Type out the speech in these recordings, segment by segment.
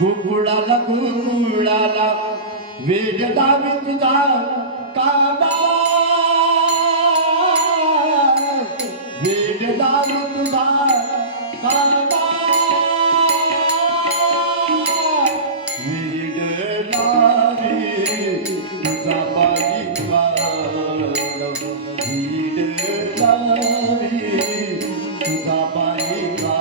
गुकुळाला गुकुळाला वेद लावी तुझा काबा वेद लावी तुझा काबा वेद लावी तुझा बाईका वेद लावी तुझा बाईका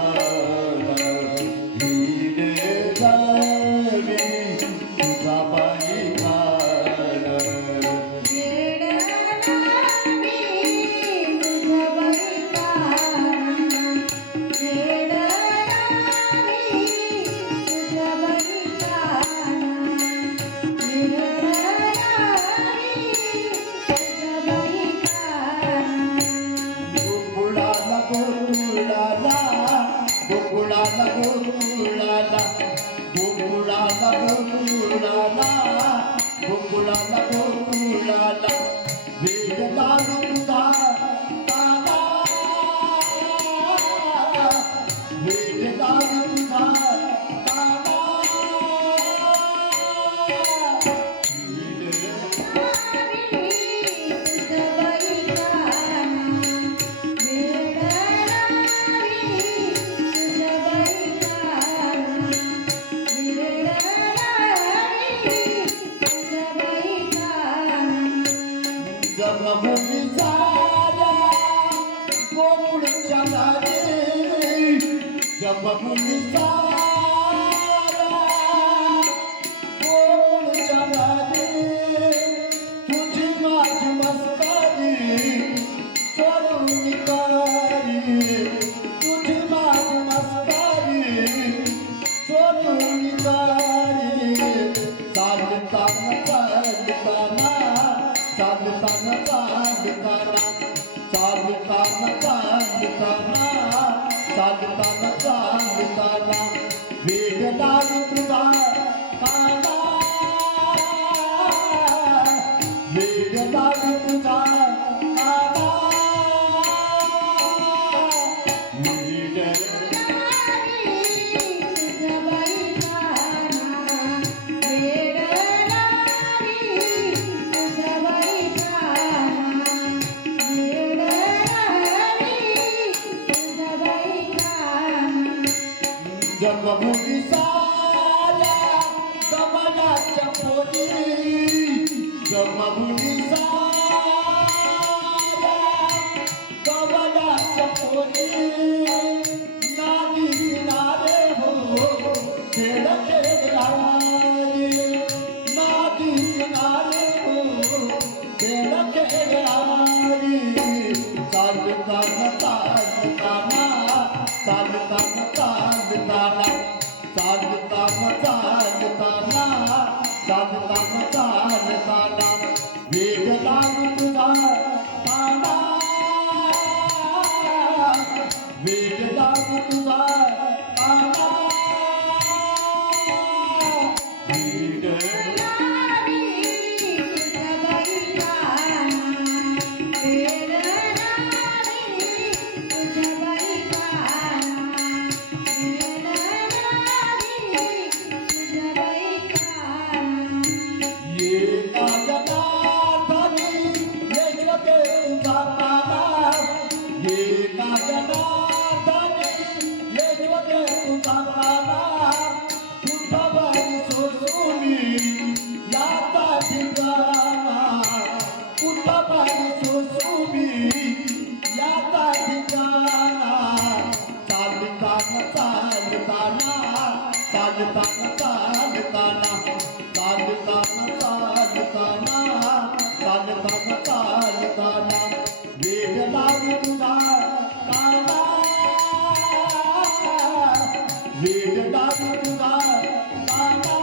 गोकुळाला गोकुळाला गोकुळाला गोकुळाला गोकुळाला गोकुळाला वेद लावी तुझा काबा वेद लावी तुझा काबा जन्मभूमी झाल्या गोकुळच्या दारी जन्मभूमी झाल्या गोकुळच्या दारी तुझी माझी मस्करी चोरून कारी तुझी माझी मस्करी चोरून कारी चालताना चालताना चालताना चालताना चालताना चालताना चालताना चालताना वेद लावी तुझा काबा वेद लावी तुझा काबा वेद जन्मभूमी झाल्या कमलाच्या पोरी जन्मभूमी झाल्या कमलाच्या पोरी नादी किनारे हो खेळ खेळारी नादी किनारे हो खेळ खेळारी चालताना चालताना चालताना चालताना चालताना चालताना चालताना चालताना वेद लावी तुझा काबा वेद लावी तुझा काबा वेद चालताना चालताना चालताना चालताना चालताना चालताना वेद लावी तुझा काबा वेद लावी तुझा काबा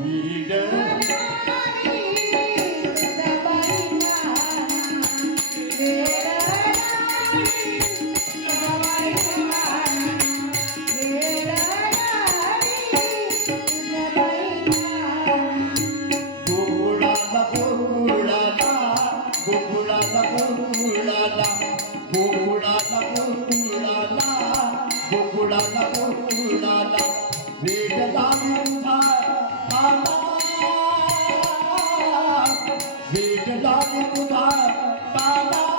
वेद गोकुळाला गोकुळाला गोकुळाला गोकुळाला उडाला उडाला वेग लावी तुझा ताना वेग लावी तुझा ताना